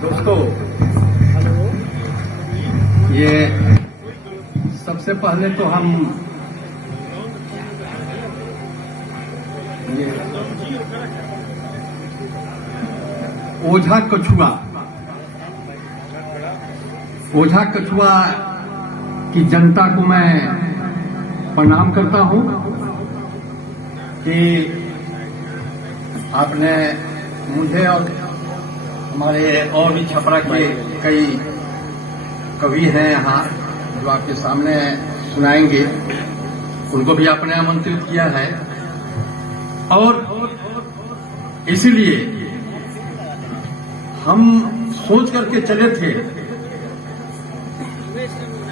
दोस्तों, ये सबसे पहले तो हम ये ओझा कछुआ की जनता को मैं प्रणाम करता हूं कि आपने मुझे और हमारे और भी छपरा के कई कवि हैं यहाँ जो आपके सामने सुनाएंगे, उनको भी आपने आमंत्रित किया है। और इसीलिए हम सोच करके चले थे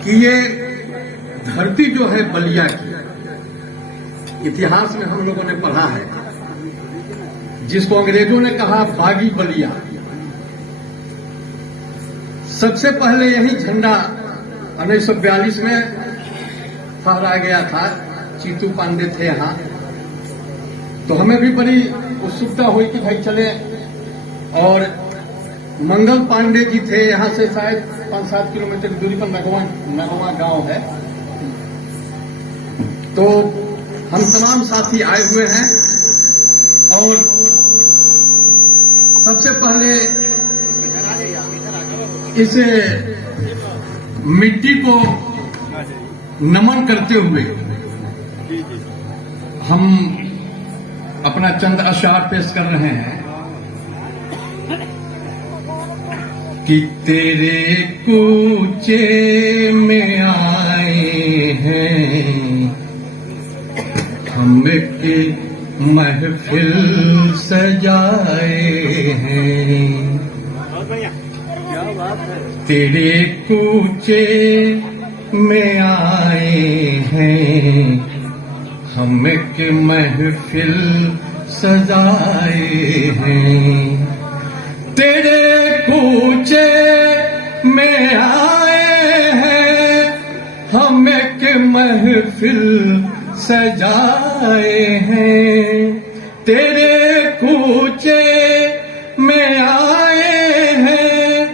कि ये धरती जो है बलिया की, इतिहास में हम लोगों ने पढ़ा है, जिसको अंग्रेजों ने कहा बागी बलिया। सबसे पहले यही झंडा 1942 में फहराया गया था। चीतू पांडे थे यहाँ, तो हमें भी बड़ी उत्सुकता हुई कि भाई चले। और मंगल पांडे जी थे, यहाँ से शायद 5-7 किलोमीटर की दूरी पर नगवा गांव है। तो हम तमाम साथी आए हुए हैं और सबसे पहले इस मिट्टी को नमन करते हुए हम अपना चंद अशआर पेश कर रहे हैं कि तेरे कूचे में आए हैं हम के महफिल सजाए हैं, तेरे कूचे में आए हैं हम के महफिल सजाए हैं, तेरे कूचे में आए हैं हम के महफिल सजाए हैं, तेरे कूचे में आए हैं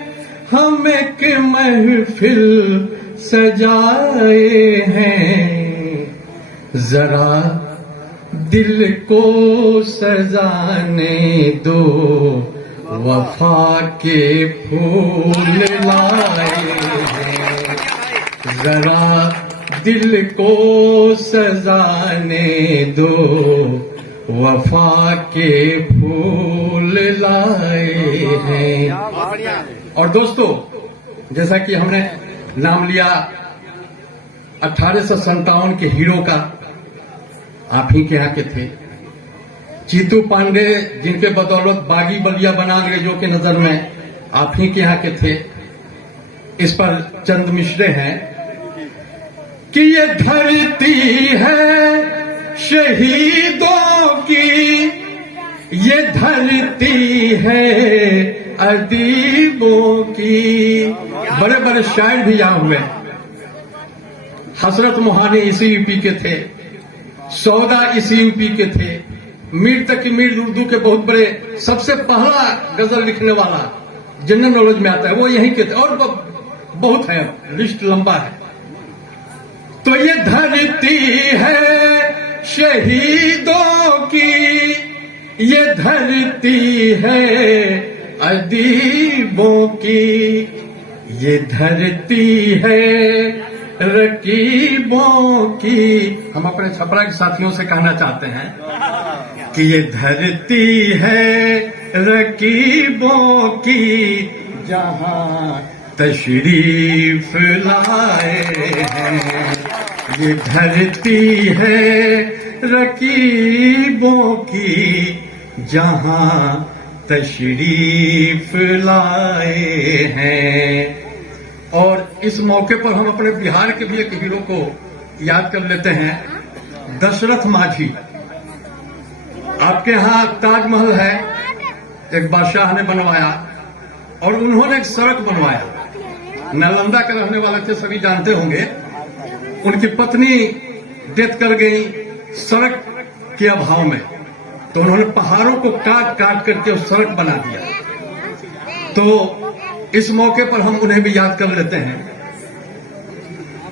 हम एक महफिल सजाए हैं, जरा दिल को सजाने दो वफा के फूल लाए हैं, जरा दिल को सजाने दो वफा के फूल लाए हैं। और दोस्तों, जैसा कि हमने नाम लिया 1857 के हीरो का, आप ही के यहाँ के थे चीतू पांडे, जिनके बदौलत बागी बलिया बना अंग्रेजों की नजर में, आप ही के यहाँ के थे। इस पर चंद मिसरे हैं कि ये धरती है शहीदों की, ये धरती है अदीबों की। बड़े बड़े शायर भी यहाँ हुए। हसरत मोहानी इसी यूपी के थे, सौदा इसी यूपी के थे, मीर तकी मीर उर्दू के बहुत बड़े, सबसे पहला गजल लिखने वाला जनरल नॉलेज में आता है वो यहीं के थे। और बहुत है, लिस्ट लंबा है। तो ये धरती है शहीदों की, ये धरती है अदीबों की, ये धरती है रकीबों की। हम अपने छपरा के साथियों से कहना चाहते हैं कि ये धरती है रकीबों की, जहां तशरीफ लाए हैं, ये धरती है रकीबों की, जहां तशरीफ लाए हैं। और इस मौके पर हम अपने बिहार के भी एक हीरो को याद कर लेते हैं, दशरथ माझी। आपके यहाँ ताजमहल है, एक बादशाह ने बनवाया और उन्होंने एक सड़क बनवाया। नालंदा के रहने वाले थे, सभी जानते होंगे। उनकी पत्नी डेथ कर गई सड़क के अभाव में। तो उन्होंने पहाड़ों को काट काट करके उस सड़क बना दिया। तो इस मौके पर हम उन्हें भी याद कर लेते हैं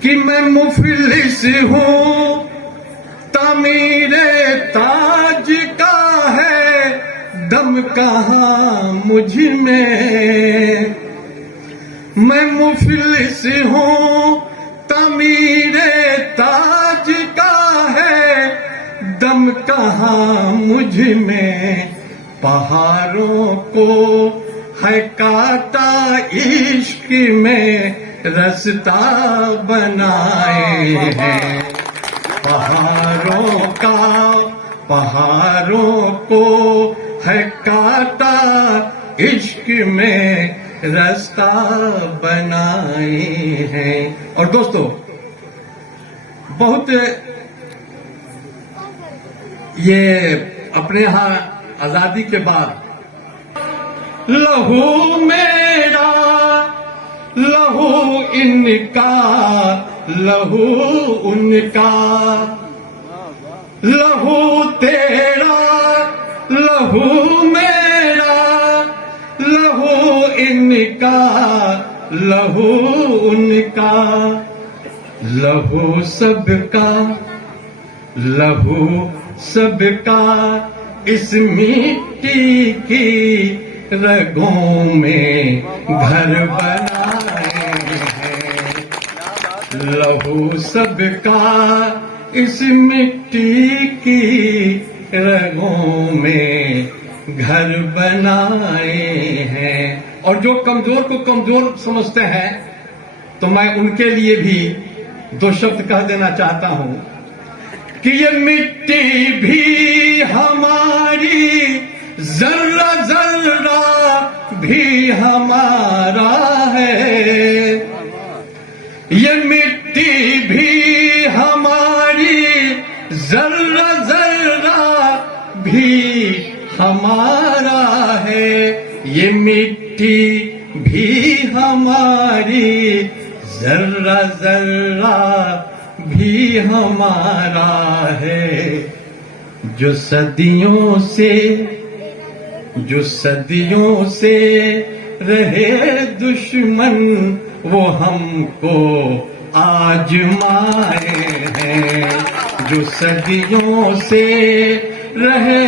कि मैं मुफलिस हूं, तामीरे ताज का है दम कहां मुझ में। मैं मुफलिस हूं, तामीरे ताज का है दम कहां मुझ में। पहाड़ों को है काटा इश्क में रास्ता बनाए हैं। पहाड़ों को है काटा इश्क में रास्ता बनाए हैं। और दोस्तों, बहुत ये अपने यहां आजादी के बाद लहू मेरा लहू इनका लहू उनका, लहू तेरा लहू मेरा लहू इनका लहू उनका, लहू सबका लहू सबका इस मिट्टी की रगों में घर बनाए हैं। लहू सबका इस मिट्टी की रगों में घर बनाए हैं। और जो कमजोर को कमजोर समझते हैं, तो मैं उनके लिए भी दो शब्द कह देना चाहता हूं कि ये मिट्टी भी हमारी, जर्रा जर्रा भी हमारा है। ये मिट्टी भी हमारी, जर्रा जर्रा भी हमारा है। ये मिट्टी भी हमारी, जर्रा जर्रा भी हमारा है। जो सदियों से रहे दुश्मन, वो हमको आजमाए हैं। जो सदियों से रहे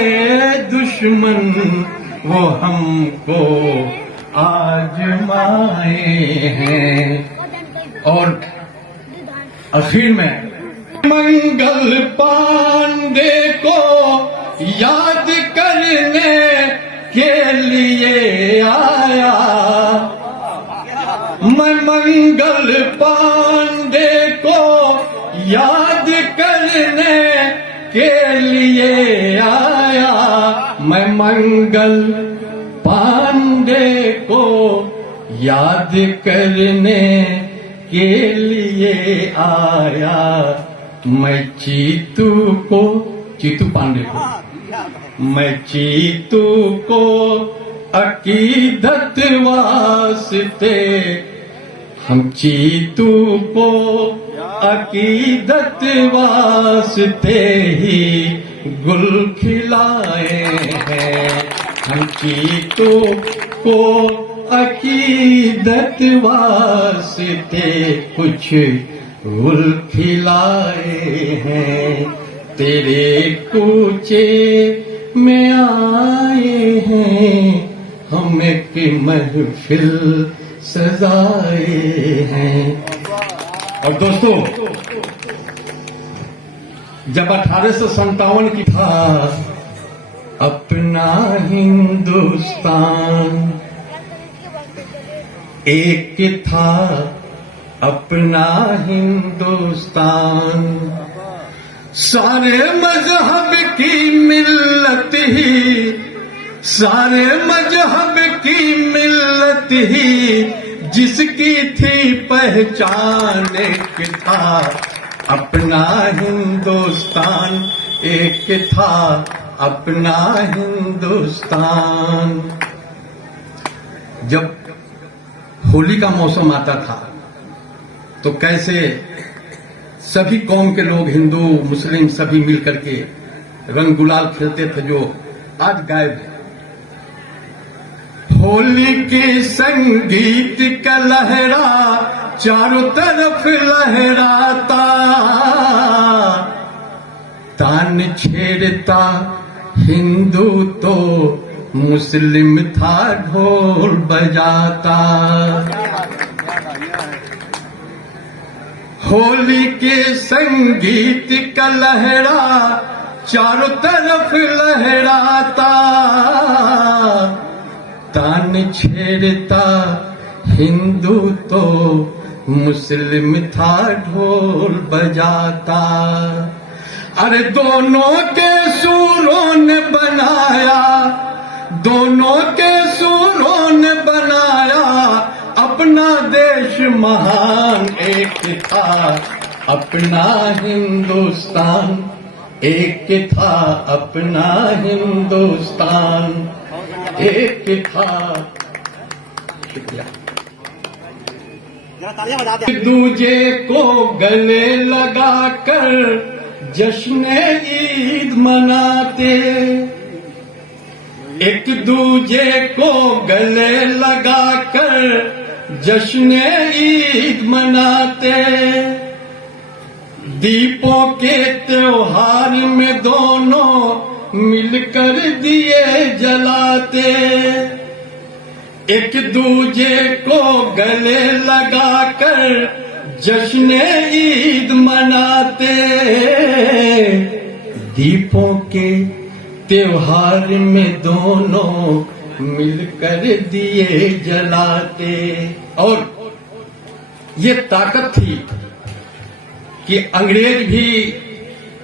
दुश्मन, वो हमको आजमाए हैं। और आखिर में मंगल पांडे को याद करने के लिए आया। मैं मंगल पांडे को याद करने के लिए आया। मैं मंगल पांडे को याद करने के लिए आया। मैं चीतू पांडे को, मैं चीतू को अकीदत वास्ते, हम चीतू को अकीदत वास्ते ही गुल खिलाए हैं। हम चीतू को अकीदत वास्ते कुछ गुल खिलाए हैं। तेरे कूचे में आए हैं, हम एक महफिल सजाए हैं। और दोस्तों, जब 1857 की था अपना हिंदुस्तान, एक था अपना हिंदुस्तान। सारे मजहब की मिल्लत ही, सारे मजहब की मिल्लत ही जिसकी थी पहचान, एक था अपना हिंदुस्तान, एक था अपना हिंदुस्तान। जब होली का मौसम आता था तो कैसे सभी कौम के लोग, हिंदू मुस्लिम सभी मिलकर के रंग गुलाल खेलते थे, जो आज गायब है। होली के संगीत का लहरा चारों तरफ लहराता, तान छेड़ता हिंदू तो मुस्लिम था ढोल बजाता। होली के संगीत का लहरा चारों तरफ लहराता, तान छेड़ता हिंदू तो मुस्लिम था ढोल बजाता। अरे दोनों के सूरों ने बनाया, दोनों के सूरों ने बनाया अपना देश महान। एक था अपना हिंदुस्तान, एक था अपना हिंदुस्तान, एक था। दूजे को गले लगाकर जश्न ईद मनाते, एक दूजे को गले लगाकर जश्न ईद मनाते। दीपों के त्योहार में दोनों मिलकर दिए जलाते, एक दूजे को गले लगाकर जश्न ईद मनाते। दीपों के त्योहार में दोनों मिलकर दिए जलाते। और ये ताकत थी कि अंग्रेज भी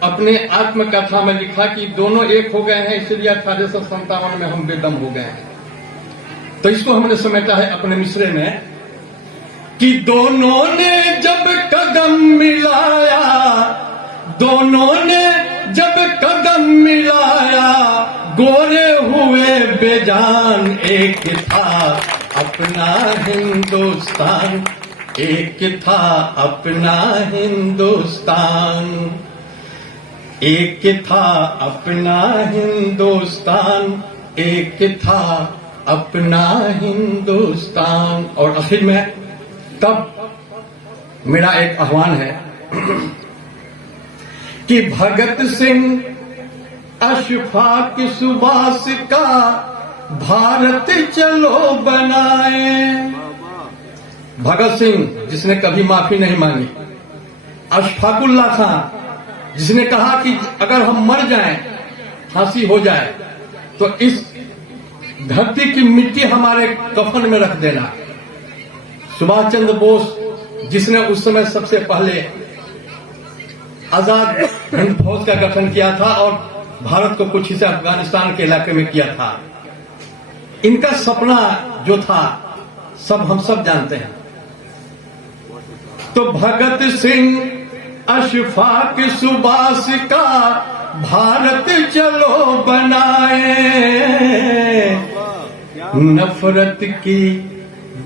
अपने आत्मकथा में लिखा कि दोनों एक हो गए हैं, इसलिए 1857 में हम बेदम हो गए हैं। तो इसको हमने समेटा है अपने मिसरे में कि दोनों ने जब कदम मिलाया, दोनों ने जब कदम मिलाया, गोरे हुए बेजान। एक था अपना हिंदुस्तान, एक था अपना हिंदुस्तान, एक था अपना हिंदुस्तान, एक था अपना हिंदुस्तान। और आखिर में तब मेरा एक आह्वान है कि भगत सिंह अशफाक सुभाष का भारत चलो बनाए। भगत सिंह जिसने कभी माफी नहीं मांगी, अशफाकुल्लाह खां जिसने कहा कि अगर हम मर जाएं, फांसी हो जाए, तो इस धरती की मिट्टी हमारे कफन में रख देना। सुभाष चंद्र बोस जिसने उस समय सबसे पहले आजाद हिंद फौज का गठन किया था और भारत को कुछ हिस्सा अफगानिस्तान के इलाके में किया था, इनका सपना जो था सब हम सब जानते हैं। तो भगत सिंह अशफाक सुभाष का भारत चलो बनाए, नफरत की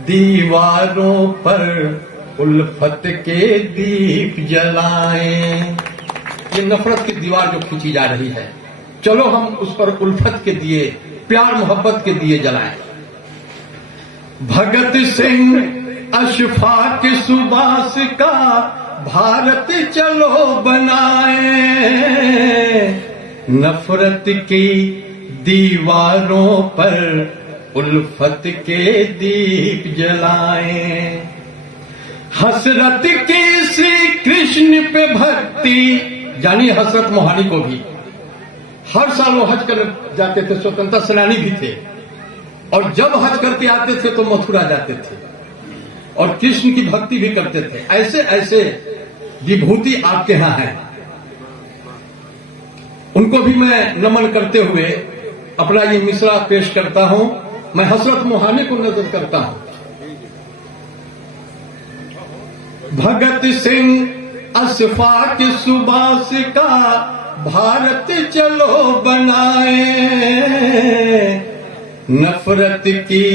दीवारों पर उल्फत के दीप जलाएं। ये नफरत की दीवार जो खींची जा रही है, चलो हम उस पर उल्फत के दिए, प्यार मोहब्बत के दिए जलाएं। भगत सिंह अशफाक सुभाष का भारत चलो बनाए, नफरत की दीवारों पर उल्फत के दीप जलाएं। हसरत की श्री कृष्ण पे भक्ति, जानिए हसरत मोहानी को भी हर साल वो हज कर जाते थे, स्वतंत्रता सेनानी भी थे, और जब हज करके आते थे तो मथुरा जाते थे और कृष्ण की भक्ति भी करते थे। ऐसे ऐसे विभूति आपके यहां हैं, उनको भी मैं नमन करते हुए अपना ये मिसरा पेश करता हूं। मैं हसरत मोहानी को नजर करता हूं। भगत सिंह अशफाक सुभाष का भारत चलो बनाए, नफरत की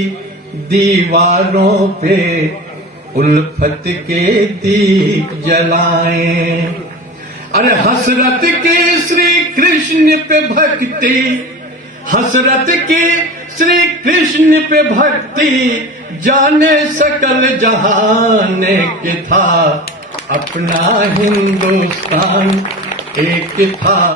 दीवारों पे उल्फत के दीप जलाएं। अरे हसरत की श्री कृष्ण पे भक्ति, हसरत की श्री कृष्ण पे भक्ति जाने सकल जहान के था, अपना हिंदुस्तान एक था।